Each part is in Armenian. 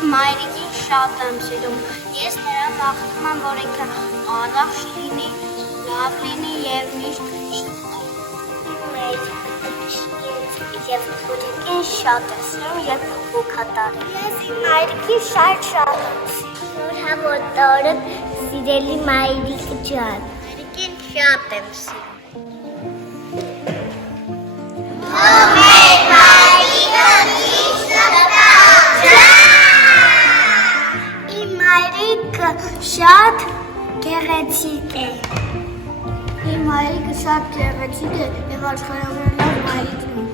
Մայրիկին շատ եմ սիրում։ Ես նրան մաղթում եմ, որ ինքը առողջ լինի, լավ լինի եւ միշտ Եվ քույրիկին շատ եմ սիրում եւ հոգատար եմ։ Ես իմ մայրիկին շատ եմ սիրում։ Նոր տարը սիրելի մայրիկ ջան։ Մայրիկին շատ եմ սիրում։ Շատ գեղեցիկ է։ Իմ մայրիկը շատ գեղեցիկ է եւ աշխարհամենալավ մայրիկն է։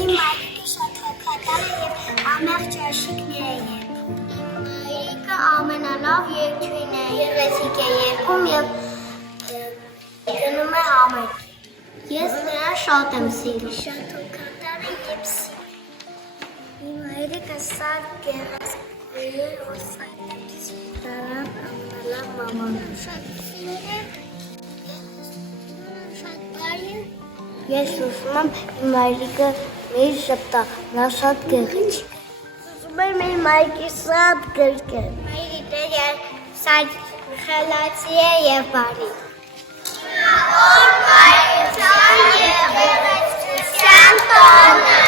Իմ մայրիկը շատ հոգատար է եւ ամեղ ճաշիկներ է երգում։ Իմ մայրիկը ամենալավ երգչուհին է, գեղեցիկ է երգում եւ գնում է համերգ։ Ես նրան շատ եմ սիրում։ Շատ հոգատար է եւ սիրում։ Իմ մայրիկը շատ գեղեցիկ է ու Տարան ամենալավ մաման է։ Շատ սիրել շատ բարի։ Ես ուզում եմ իմ մայրիկը մեր շպտա, նա շատ գեղեցիկ է։ Ուզում եմ իմ մայրիկը շատ գրկել։ Մայրիկը շատ խելացի է եւ բարի։ Օր մայրության եւ գեղեցկության տոնը։